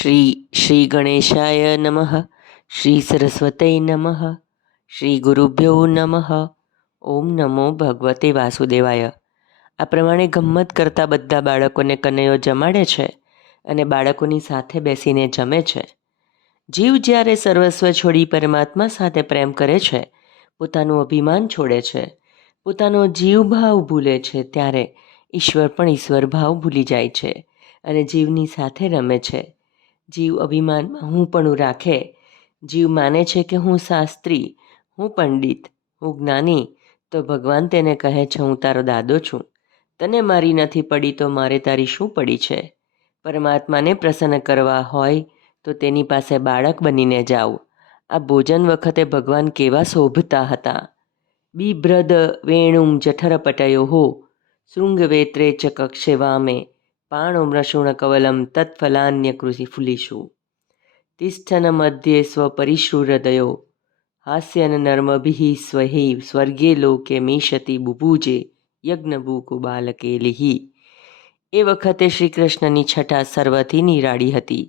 શ્રી શ્રી ગણેશાય નમઃ શ્રી સરસ્વતય નમઃ શ્રી ગુરુભ્યો નમઃ ઓમ નમો ભગવતે વાસુદેવાય આ પ્રમાણે ગમ્મત કરતા બધા બાળકોને કનૈયો જમાડે છે અને બાળકોની સાથે બેસીને જમે છે. જીવ જ્યારે સર્વસ્વ છોડી પરમાત્મા સાથે પ્રેમ કરે છે, પોતાનું અભિમાન છોડે છે, પોતાનો જીવભાવ ભૂલે છે, ત્યારે ઈશ્વર પણ ઈશ્વર ભાવ ભૂલી જાય છે અને જીવની સાથે રમે છે. જીવ અભિમાનમાં હું પણ રાખે જીવ માને છે કે હું શાસ્ત્રી, હું પંડિત, હું જ્ઞાની, તો ભગવાન તેને કહે છે, હું તારો દાદો છું. તને મારી નથી પડી તો મારે તારી શું પડી છે? પરમાત્માને પ્રસન્ન કરવા હોય તો તેની પાસે બાળક બનીને જાઓ. આ ભોજન વખતે ભગવાન કેવા શોભતા હતા. બિભ્રદ વેણુમ જઠરપટયો શૃંગવેત્રે ચ કક્ષે વામે પાણોમૃષુણકવલમ તત્ફલાન્ય કૃષિ ફુલીષુ તિષ્ઠન મધ્યે સ્વપરિશ્રુહૃદયો હાસ્યન નર્મભિઃ સ્વહૈ સ્વર્ગે લોકે મેષતિ બુભુજે યજ્ઞભૂકુ બાલકેલિહિ એ વખતે શ્રી કૃષ્ણની છઠા સર્વથી નિરાળી હતી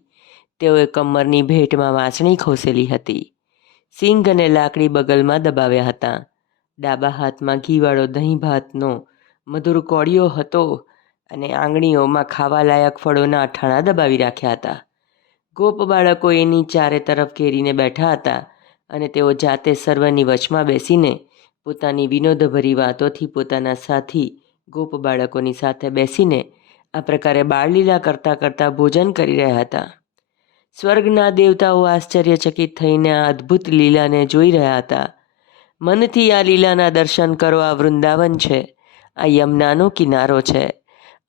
તેઓએ કમરની ભેટમાં વાંસણી ખોસેલી હતી સિંગ અને લાકડી બગલમાં દબાવ્યા હતા ડાબા હાથમાં ઘીવાળો દહીં ભાતનો મધુર કોળિયો હતો અને આંગળીઓમાં ખાવાલાયક ફળોના અઠાણા દબાવી રાખ્યા હતા. ગોપ બાળકો એની ચારે તરફ ઘેરીને બેઠા હતા અને તેઓ જાતે સર્વની વચમાં બેસીને પોતાની વિનોદભરી વાતોથી પોતાના સાથી ગોપ બાળકોની સાથે બેસીને આ પ્રકારે બાળલીલા કરતાં કરતાં ભોજન કરી રહ્યા હતા. સ્વર્ગના દેવતાઓ આશ્ચર્યચકિત થઈને આ અદ્ભુત લીલાને જોઈ રહ્યા હતા. મનથી આ લીલાના દર્શન કરો આ વૃંદાવન છે. આ યમુનાનો કિનારો છે.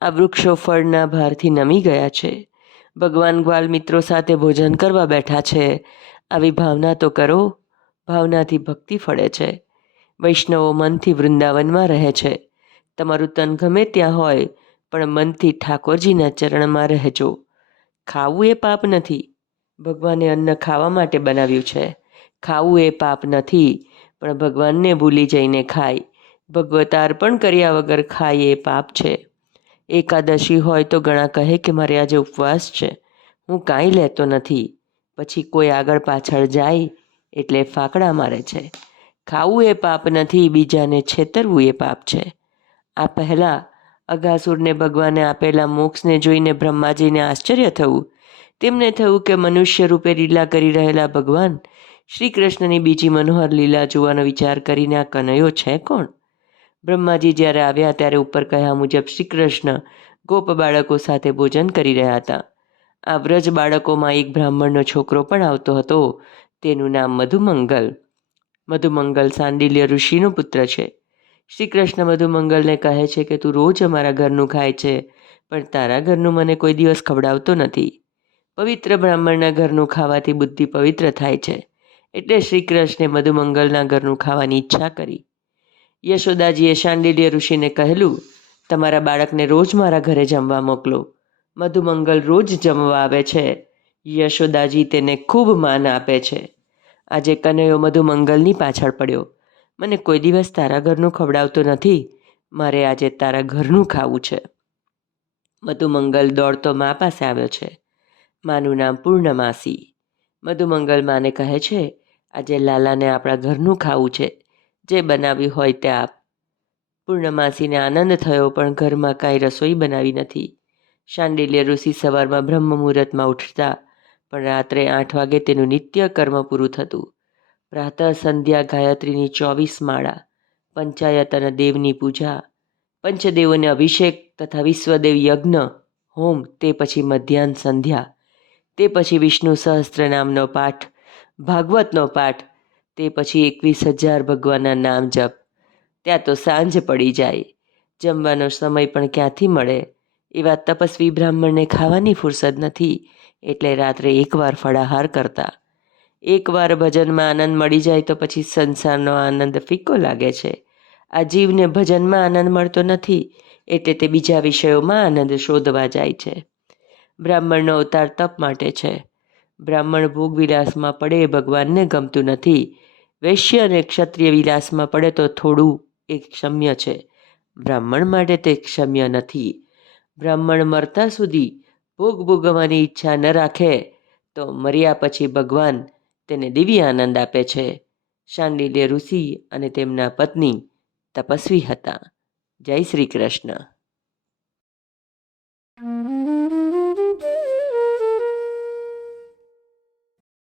આ વૃક્ષો ફળના ભારથી નમી ગયા છે. ભગવાન ગ્વાલ મિત્રો સાથે ભોજન કરવા બેઠા છે. આવી ભાવના તો કરો, ભાવનાથી ભક્તિ ફળે છે. વૈષ્ણવો મનથી વૃંદાવનમાં રહે છે. તમારું તન ગમે ત્યાં હોય, પણ મનથી ઠાકોરજીના ચરણમાં રહેજો. ખાવું એ પાપ નથી. ભગવાને અન્ન ખાવા માટે બનાવ્યું છે. ખાવું એ પાપ નથી, પણ ભગવાનને ભૂલી જઈને ખાય. ભગવત અર્પણ કર્યા વગર ખાય એ પાપ છે. એકાદશી હોય તો ઘણા કહે કે મારે આજે ઉપવાસ છે. હું કાંઈ લેતો નથી. પછી કોઈ આગળ પાછળ જાય એટલે ફાકડા મારે છે. ખાવું એ પાપ નથી, બીજાને છેતરવું એ પાપ છે. આ પહેલાં અગાસુરને ભગવાને આપેલા મોક્ષને જોઈને બ્રહ્માજીને આશ્ચર્ય થયું. તેમને થયું કે મનુષ્ય રૂપે લીલા કરી રહેલા ભગવાન શ્રી કૃષ્ણની બીજી મનોહર લીલા જોવાનો વિચાર કરીને આ કનૈયો છે કોણ? બ્રહ્માજી જ્યારે આવ્યા ત્યારે ઉપર કહ્યા મુજબ શ્રી કૃષ્ણ ગોપ બાળકો સાથે ભોજન કરી રહ્યા હતા. આ વ્રજ બાળકોમાં એક બ્રાહ્મણનો છોકરો પણ આવતો હતો. તેનું નામ મધુમંગલ. મધુમંગલ સાંડિલ્ય ઋષિનો પુત્ર છે. શ્રી કૃષ્ણ મધુમંગલને કહે છે કે, તું રોજ અમારા ઘરનું ખાય છે, પણ તારા ઘરનું મને કોઈ દિવસ ખવડાવતો નથી. પવિત્ર બ્રાહ્મણના ઘરનું ખાવાથી બુદ્ધિ પવિત્ર થાય છે. એટલે શ્રી કૃષ્ણે મધુમંગલના ઘરનું ખાવાની ઈચ્છા કરી. યશોદાજીએ શાંડિલ્ય ઋષિને કહેલું, તમારા બાળકને રોજ મારા ઘરે જમવા મોકલો. મધુમંગલ રોજ જમવા આવે છે. યશોદાજી તેને ખૂબ માન આપે છે. આજે કનૈયો મધુમંગલની પાછળ પડ્યો. મને કોઈ દિવસ તારા ઘરનું ખવડાવતો નથી. મારે આજે તારા ઘરનું ખાવું છે. મધુમંગલ દોડતો મા પાસે આવ્યો છે. માનું નામ પૂર્ણમાસી. મધુમંગલ માને કહે છે, આજે લાલાને આપણા ઘરનું ખાવું છે. જે બનાવ્યું હોય તે આપ. પૂર્ણમાસીને આનંદ થયો, પણ ઘરમાં કાંઈ રસોઈ બનાવી નથી. શાંડિલ્ય ઋષિ સવારમાં બ્રહ્મ મુહૂર્તમાં ઉઠતા, પણ રાત્રે આઠ વાગે તેનું નિત્ય કર્મ પૂરું થતું. પ્રાતઃ સંધ્યા ગાયત્રીની ચોવીસ માળા, પંચાયત અને દેવની પૂજા, પંચદેવોને અભિષેક તથા વિશ્વદેવ યજ્ઞ, હોમ, તે પછી મધ્યાહન સંધ્યા, તે પછી વિષ્ણુ સહસ્ત્ર નામનો પાઠ, ભાગવતનો પાઠ તે પછી એકવીસ હજાર ભગવાનના નામ જપ. ત્યાં તો સાંજ પડી જાય. જમવાનો સમય પણ ક્યાંથી મળે? એવા તપસ્વી બ્રાહ્મણને ખાવાની ફુરસદ નથી, એટલે રાત્રે એકવાર ફળાહાર કરતા. એકવાર ભજનમાં આનંદ મળી જાય તો પછી સંસારનો આનંદ ફિક્કો લાગે છે. આ જીવને ભજનમાં આનંદ મળતો નથી, એટલે તે બીજા વિષયોમાં આનંદ શોધવા જાય છે. બ્રાહ્મણનો અવતાર તપ માટે છે. બ્રાહ્મણ ભોગ વિલાસમાં પડે એ ભગવાનને ગમતું નથી. વૈશ્ય અને ક્ષત્રિય વિલાસમાં પડે તો થોડું એ ક્ષમ્ય છે. બ્રાહ્મણ માટે તે ક્ષમ્ય નથી. બ્રાહ્મણ મરતા સુધી ભોગ ભોગવવાની ઈચ્છા ન રાખે તો મર્યા પછી ભગવાન તેને દિવ્ય આનંદ આપે છે. શાંડિલ્ય ઋષિ અને તેમના પત્ની તપસ્વી હતા. જય શ્રી કૃષ્ણ.